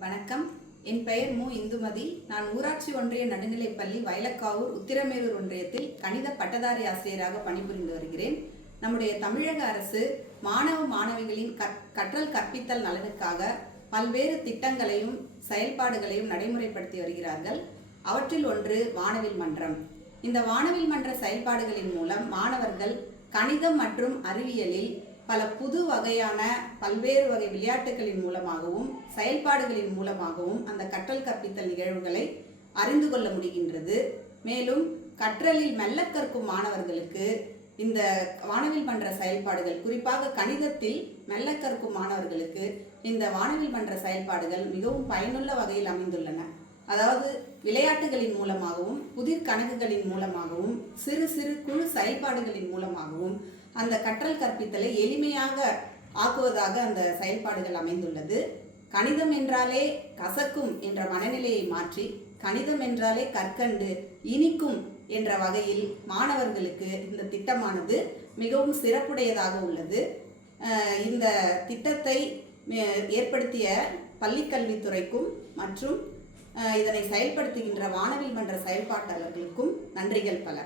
வணக்கம். என் பெயர் மு. இந்துமதி. நான் ஊராட்சி ஒன்றிய நடுநிலைப்பள்ளி வயலக்காவூர் உத்திரமேரூர் ஒன்றியத்தில் கணித பட்டதாரி ஆசிரியராக பணிபுரிந்து வருகிறேன். நம்முடைய தமிழக அரசு மாணவ மாணவிகளின் கற்றல் கற்பித்தல் நலனுக்காக பல்வேறு திட்டங்களையும் செயல்பாடுகளையும் நடைமுறைப்படுத்தி வருகிறார்கள். அவற்றில் ஒன்று வானவில் மன்றம். இந்த வானவில் மன்ற செயல்பாடுகளின் மூலம் மாணவர்கள் கணிதம் மற்றும் அறிவியலில் பல புது வகையான பல்வேறு வகை விளையாட்டுகளின் மூலமாகவும் செயல்பாடுகளின் மூலமாகவும் அந்த கற்றல் கற்பித்தல் நிகழ்வுகளை அறிந்து கொள்ள முடிகின்றது. மேலும் கற்றலில் மெல்ல கற்கும் மாணவர்களுக்கு இந்த வானவில் மன்ற செயல்பாடுகள், குறிப்பாக கணிதத்தில் மெல்ல கற்கும் மாணவர்களுக்கு இந்த வானவில் மன்ற செயல்பாடுகள் மிகவும் பயனுள்ள வகையில் அமைந்துள்ளன. அதாவது விளையாட்டுகளின் மூலமாகவும் புதிர் கணக்குகளின் மூலமாகவும் சிறு சிறு குழு செயல்பாடுகளின் மூலமாகவும் அந்த கற்றல் கற்பித்தலை எளிமையாக ஆக்குவதாக அந்த செயல்பாடுகள் அமைந்துள்ளது. கணிதம் என்றாலே கசக்கும் என்ற மனநிலையை மாற்றி கணிதம் என்றாலே கற்கண்டு இனிக்கும் என்ற வகையில் மாணவர்களுக்கு இந்த திட்டமானது மிகவும் சிறப்புடையதாக உள்ளது. இந்த திட்டத்தை ஏற்படுத்திய பள்ளிக்கல்வித்துறைக்கும் மற்றும் இதனை செயல்படுத்துகின்ற வானவில் மன்ற செயல்பாட்டாளர்களுக்கும் நன்றிகள் பல.